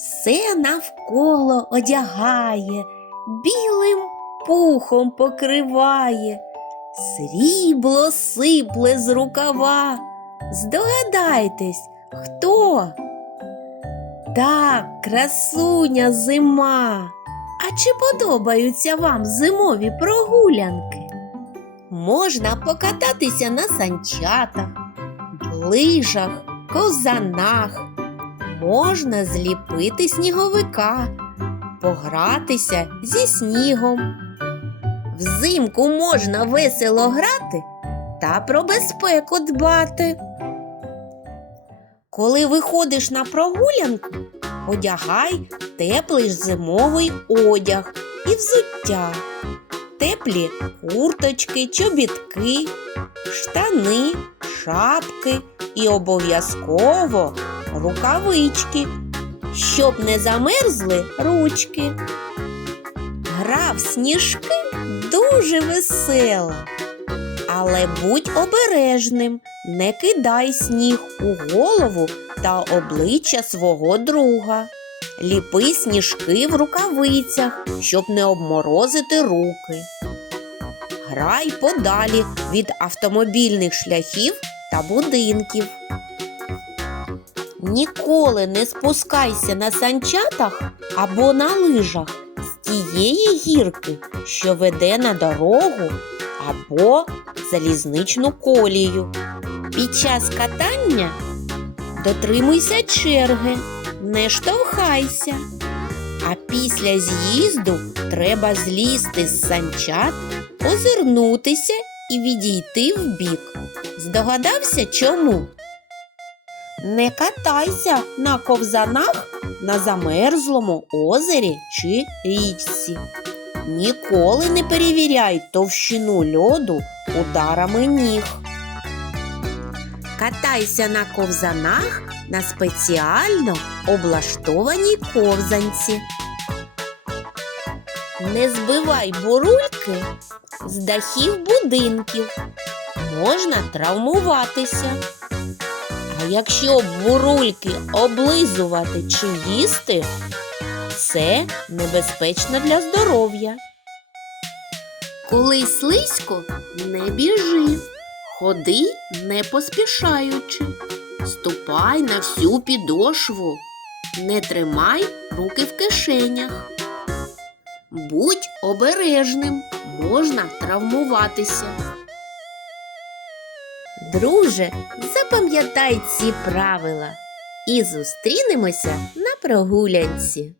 все навколо одягає, білим пухом покриває, срібло сипле з рукава. Здогадайтесь, хто? Так, красуня зима. А чи подобаються вам зимові прогулянки? Можна покататися на санчатах, лижах, козанах. Можна зліпити сніговика, погратися зі снігом. Взимку можна весело грати та про безпеку дбати. Коли виходиш на прогулянку, одягай теплий зимовий одяг і взуття, теплі курточки, чобітки, штани, шапки і обов'язково рукавички, щоб не замерзли ручки. Гра в сніжки дуже весела. Але будь обережним, не кидай сніг у голову та обличчя свого друга. Ліпи сніжки в рукавицях, щоб не обморозити руки. Грай подалі від автомобільних шляхів та будинків. Ніколи не спускайся на санчатах або на лижах з тієї гірки, що веде на дорогу або залізничну колію. Під час катання дотримуйся черги, не штовхайся. А після з'їзду треба злізти з санчат, озирнутися і відійти вбік. Здогадався чому? Не катайся на ковзанах на замерзлому озері чи річці. Ніколи не перевіряй товщину льоду ударами ніг. Катайся на ковзанах на спеціально облаштованій ковзанці. Не збивай бурульки з дахів будинків. Можна травмуватися. А якщо бурульки облизувати чи їсти, це небезпечно для здоров'я. Коли слизько, не біжи, ходи не поспішаючи, ступай на всю підошву, не тримай руки в кишенях. Будь обережним, можна травмуватися. Друже, запам'ятай ці правила і зустрінемося на прогулянці.